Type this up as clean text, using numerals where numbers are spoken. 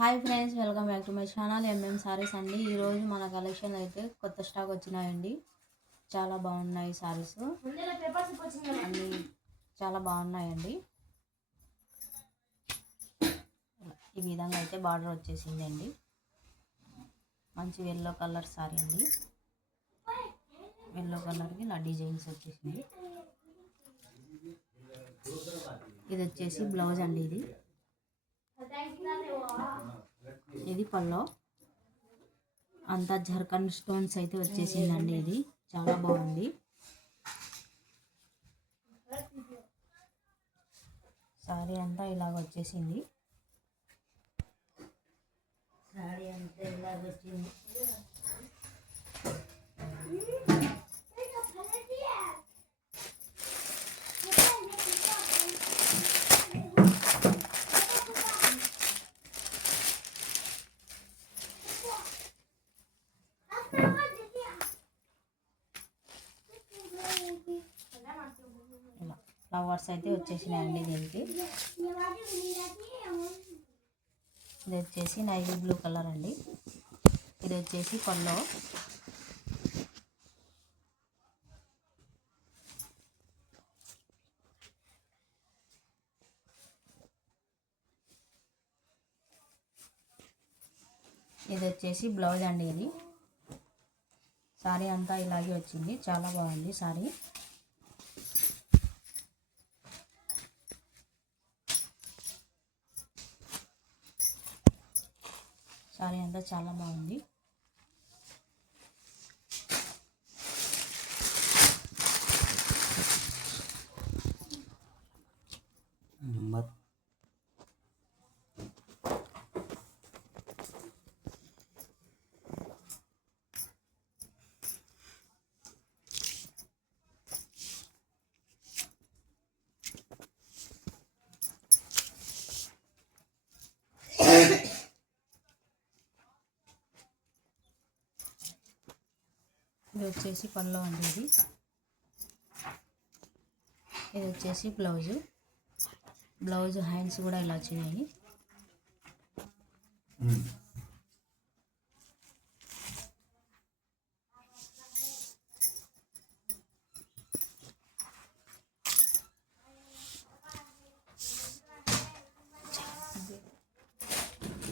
Hi friends, welcome back to my channel MM saris అండి. ఈరోజు మన కలెక్షన్ అయితే కొత్త స్టాక్ వచ్చినాయండి. చాలా బాగున్నాయి సారీస్ అన్నీ, చాలా బాగున్నాయండి. ఈ విధంగా అయితే బార్డర్ వచ్చేసింది అండి. మంచి ఎల్లో కలర్ సారీ అండి. ఎల్లో కలర్కి ఇలా డిజైన్స్ వచ్చేసింది. ఇది వచ్చేసి బ్లౌజ్ అండి. ఇది పల్లో అంతా జర్కన్ స్టోన్స్ అయితే వచ్చేసిందండి. ఇది చాలా బాగుంది. సారీ అంతా ఇలాగ వచ్చేసింది. ఫ్లవర్స్ అయితే వచ్చేసినాయండి. దీనికి ఇది వచ్చేసి నైవీ బ్లూ కలర్ అండి. ఇది వచ్చేసి పల్లో. ఇది వచ్చేసి బ్లౌజ్ అండి. ఇది సారీ అంతా ఇలాగే వచ్చింది. చాలా బాగుంది సారీ. సారీ అంతా చాలా బాగుంది. ఇది వచ్చేసి పల్లో అండి. ఇది వచ్చేసి బ్లౌజ్ హ్యాండ్స్ కూడా ఇలా చేయాలి.